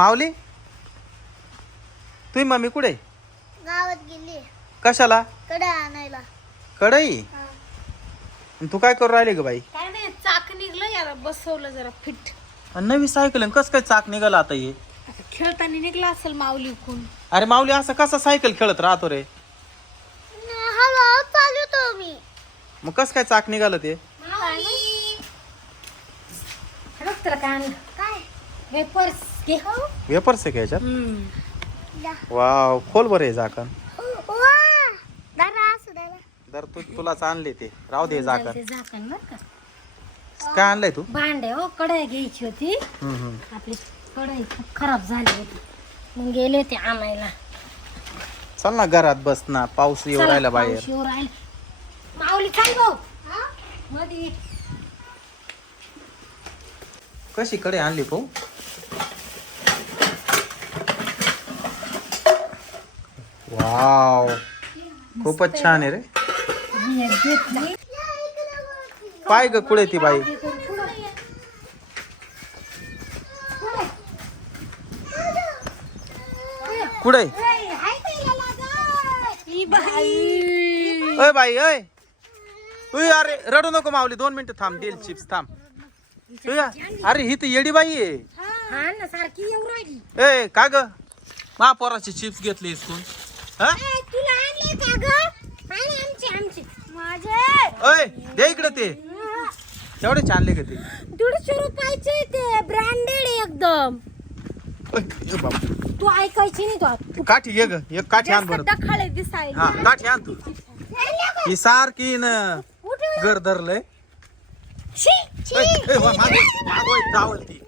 माऊली? तुम्ही मम्मी कुठे? गावात गेली. कशाला? कडे आणायला. कढई? हा. आणि तू काय करू राहिली ग बाई? काय नाही चाक निघलं याला बसवलं जरा फिट. आणि नवी सायकल कस काय चाक निघाला आता ये आता खेळताना निघला असेल माऊली कोण अरे माऊली असं कसा सायकल खेळत राहतो रे? न, हळूहळू चालवतो मी. मग कस काय चाक निघालं ते? तुला काय आणलं. काय? हे पर्स. घे वेपर्स आहे का याच्यात. वाव खोल बरं आहे झाकण. जर तू तुलाच आणले ते. राहू दे झाकण. ते झाकण बरं का. काय आणलंय तू? भांडे हो कढई घ्यायची होती. हम्म, हम्म. आपली कढई खूप खराब झाली होती. मग गेले होते आणायला. चल ना घरात बस ना पाऊस येऊ चला, राहिला बाहेर. पाऊस येऊ राहिला. माऊली चाल भाऊ. मध्ये कशी कडे आणली भाऊ वाव खूपच छान आहे रे. पाय ग कुठे ती बाई? कुठे? बाई अय बाई अय अरे रडू नको माऊली दोन मिनिटं थांब देईल चिप्स थांब. अरे ही तर येडी बाई आहे. हा ए का ग? महापोराची चिप्स घेतली इस्कून हा? तुला आणले का ग? आणि आमचे आमचे. माझे. अय दे इकडे ते. तेवढे छानले का ते? दीडशे रुपयाचे ते ब्रँडेड एकदम. ए. तू ऐकायची नाही तू काठी घे ग एक काठी आण बरं. हा काठी आण तू. ही सारखी न घर धरलंय. शी ए, ए, वा, मागं, मागं वळ, जावळ ती.